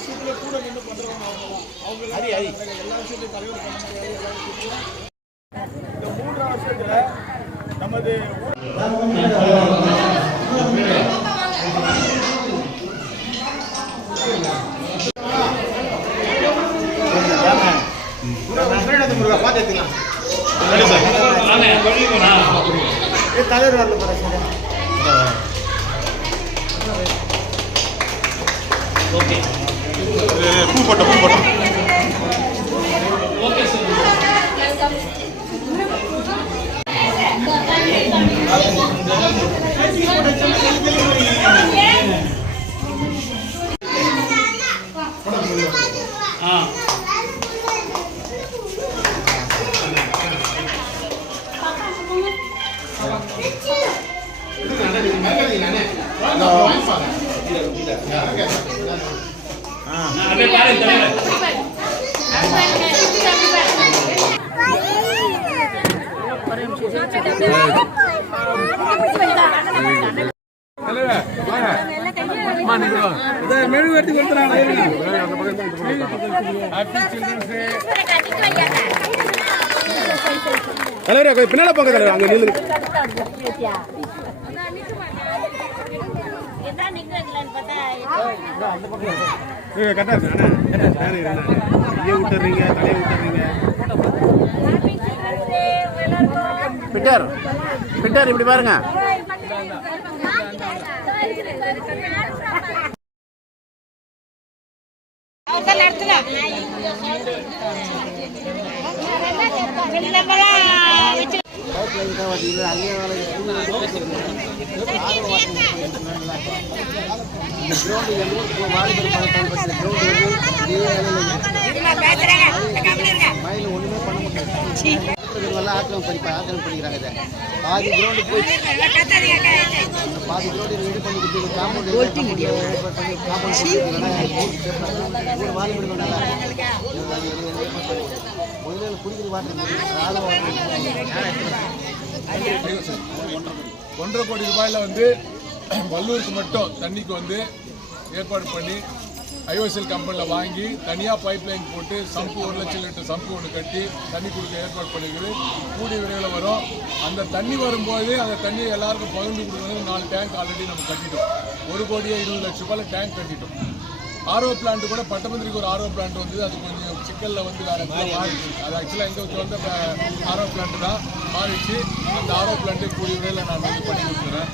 விஷயத்துல கூட நின்று பண்றவங்க அவங்க எல்லா விஷயத்தையும் தலைவர் பண்ண முடியாது. எல்லா விஷயத்தையும் இந்த 3 வருஷத்துல நமது தலைவர் வரல ஓகே பூ போட்டோம் ஓகே சார் மெழுகுவர்த்தி கொடுத்துறாங்க. தலைவரே பின்னால போங்க தலைவர், அங்க நில்லு. கரெக்டா இருக்கு விட்டுறீங்க, தலையை விட்டுறீங்க. பிட்டர் இப்படி பாருங்க. ஆக்கிரமம் பண்ணிக்கிறாங்க. பாதி கிரௌண்டு போய் பாதி கிரௌண்டு ரெடி பண்ணிக்கிட்டு முதல்ல குடிக்கிற வாட்டர் 1.5 கோடி ரூபாயில் வந்து வல்லூருக்கு மட்டும் தண்ணிக்கு வந்து ஏற்பாடு பண்ணி ஐஓசிஎல் கம்பெனியில் வாங்கி தனியாக பைப் லைன் போட்டு சம்பு 1 லட்சம் லிட்டர் சம்பு ஒன்று கட்டி தண்ணி கொடுக்க ஏற்பாடு பண்ணிக்கிறது. கூடிய விரைவில் வரும். அந்த தண்ணி வரும்போது அந்த தண்ணியை எல்லாருக்கும் பகிர்ந்து கொடுக்கறது 4 டேங்க் ஆல்ரெடி நம்ம கட்டிட்டோம். 1,20,00,000 டேங்க் கட்டிட்டோம். ஆர்ஓ பிளான்ட் கூட பட்டமந்திரிக்கு ஒரு ஆர்ஓ பிளான்ட் வந்து அது கொஞ்சம் சிக்கலில் வந்து வேறு மாறிடுச்சு. அது ஆக்சுவலாக எங்கே வந்து ஆர்ஓ பிளான்ட் தான் மாறிடுச்சு. அந்த ஆர்ஓ பிளான்ட்டு கூடிய விரைவில் நான் வந்து பண்ணி கொடுக்குறேன்.